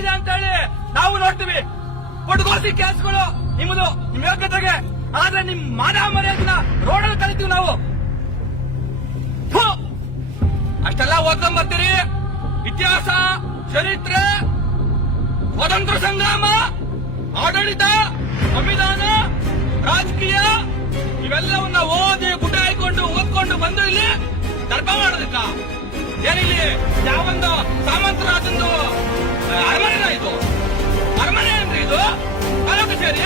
ಏನಿದೆ ಅಂತ ಹೇಳಿ ನಾವು ನೋಡ್ತೀವಿ. ಕೊಡ್ಗೋಸಿ ಕೆಲಸಗಳು ನಿಮ್ಮದು, ನಿಮ್ ಯೋಗ್ಯತೆಗೆ. ಆದ್ರೆ ನಿಮ್ ಮಾನ ಮರ್ಯಾದನ್ನ ರೋಡಲ್ಲಿ ಕಲಿತೀವಿ ನಾವು. ಥು! ಅಷ್ಟೆಲ್ಲ ಓದ್ಕೊಂಡ್ ಬರ್ತೀರಿ. ಇತಿಹಾಸ, ಚರಿತ್ರೆ, ಸ್ವತಂತ್ರ ಸಂಗ್ರಾಮ, ಆಡಳಿತ, ಸಂವಿಧಾನ, ರಾಜಕೀಯ ಇವೆಲ್ಲವನ್ನ ಓದಿ ಗುಡ್ಡ ಹಾಕೊಂಡು ಓದ್ಕೊಂಡು ಬಂದು ಇಲ್ಲಿ ದರ್ಪ ಮಾಡೋದಕ್ಕ ಏನಿಲ್ಲಿ ಯಾವೊಂದು ಸಾಮಂತರಾಜಂದು ಅರಮನೆನ ಇದು? ಅರಮನೆ ಅಂದ್ರೆ ಇದು? ಆರೋಗ್ಯ ಸೇರಿ